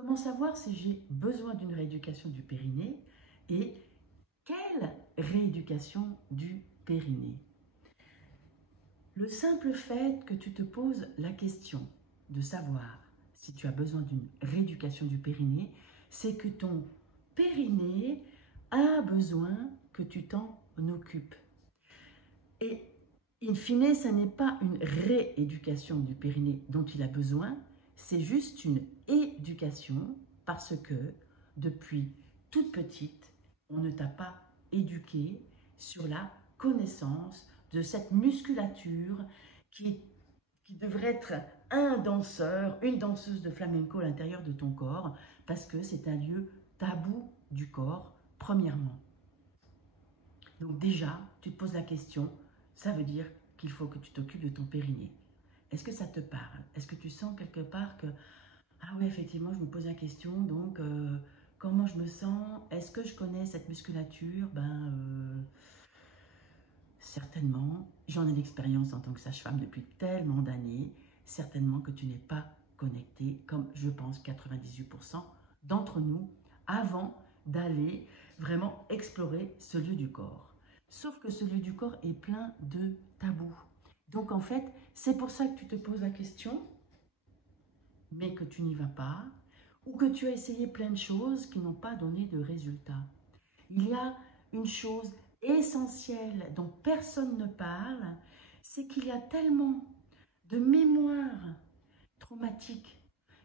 Comment savoir si j'ai besoin d'une rééducation du périnée et quelle rééducation du périnée? Le simple fait que tu te poses la question de savoir si tu as besoin d'une rééducation du périnée, c'est que ton périnée a besoin que tu t'en occupes. Et in fine, ce n'est pas une rééducation du périnée dont il a besoin, c'est juste une éducation parce que depuis toute petite, on ne t'a pas éduqué sur la connaissance de cette musculature qui devrait être un danseur, une danseuse de flamenco à l'intérieur de ton corps parce que c'est un lieu tabou du corps, premièrement. Donc déjà, tu te poses la question, ça veut dire qu'il faut que tu t'occupes de ton périnée. Est-ce que ça te parle? Est-ce que tu sens quelque part que, ah oui, effectivement, je me pose la question, donc comment je me sens? Est-ce que je connais cette musculature? Certainement, j'en ai l'expérience en tant que sage-femme depuis tellement d'années, certainement que tu n'es pas connecté, comme je pense 98% d'entre nous, avant d'aller vraiment explorer ce lieu du corps. Sauf que ce lieu du corps est plein de tabous. Donc en fait, c'est pour ça que tu te poses la question, mais que tu n'y vas pas, ou que tu as essayé plein de choses qui n'ont pas donné de résultat. Il y a une chose essentielle dont personne ne parle, c'est qu'il y a tellement de mémoires traumatiques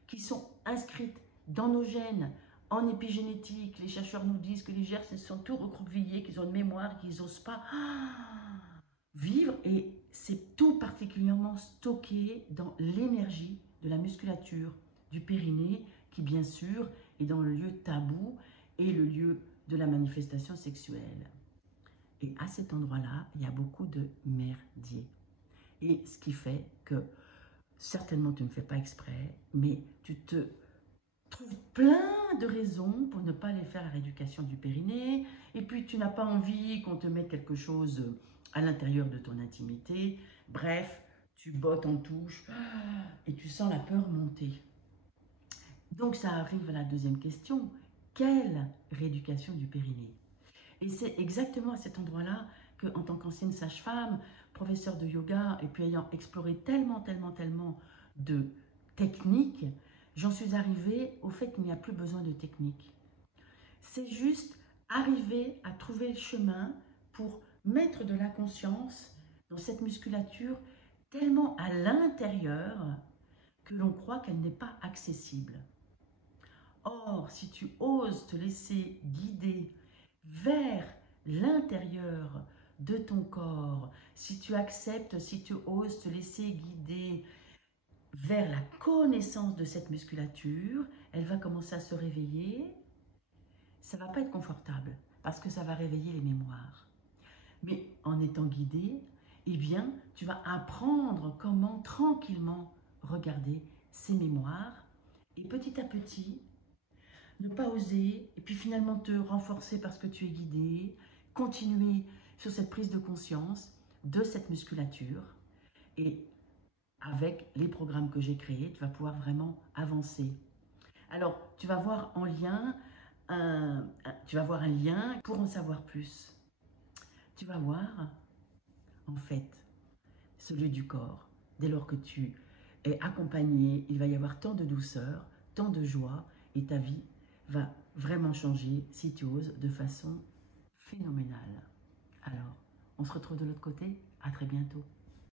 qui sont inscrites dans nos gènes, en épigénétique. Les chercheurs nous disent que les gènes se sont tout recroquevillés, qu'ils ont une mémoire qu'ils n'osent pas vivre, et c'est tout particulièrement stocké dans l'énergie de la musculature du périnée, qui bien sûr est dans le lieu tabou et le lieu de la manifestation sexuelle. Et à cet endroit-là, il y a beaucoup de merdier. Et ce qui fait que, certainement tu ne fais pas exprès, mais tu te trouves plein de raisons pour ne pas aller faire la rééducation du périnée, et puis tu n'as pas envie qu'on te mette quelque chose à l'intérieur de ton intimité. Bref, tu bottes en touche et tu sens la peur monter. Donc ça arrive à la deuxième question. Quelle rééducation du périnée? Et c'est exactement à cet endroit-là que, en tant qu'ancienne sage-femme, professeure de yoga, et puis ayant exploré tellement de techniques, j'en suis arrivée au fait qu'il n'y a plus besoin de technique. C'est juste arriver à trouver le chemin pour mettre de la conscience dans cette musculature tellement à l'intérieur que l'on croit qu'elle n'est pas accessible. Or, si tu oses te laisser guider vers l'intérieur de ton corps, si tu acceptes, si tu oses te laisser guider vers la connaissance de cette musculature, elle va commencer à se réveiller. Ça ne va pas être confortable parce que ça va réveiller les mémoires. Mais en étant guidé, eh bien, tu vas apprendre comment tranquillement regarder ces mémoires et petit à petit, ne pas oser, et puis finalement te renforcer parce que tu es guidé, continuer sur cette prise de conscience de cette musculature, et avec les programmes que j'ai créés, tu vas pouvoir vraiment avancer. Alors, tu vas voir un lien pour en savoir plus. Tu vas voir, en fait, ce lieu du corps. Dès lors que tu es accompagné, il va y avoir tant de douceur, tant de joie, et ta vie va vraiment changer si tu oses de façon phénoménale. Alors, on se retrouve de l'autre côté. À très bientôt.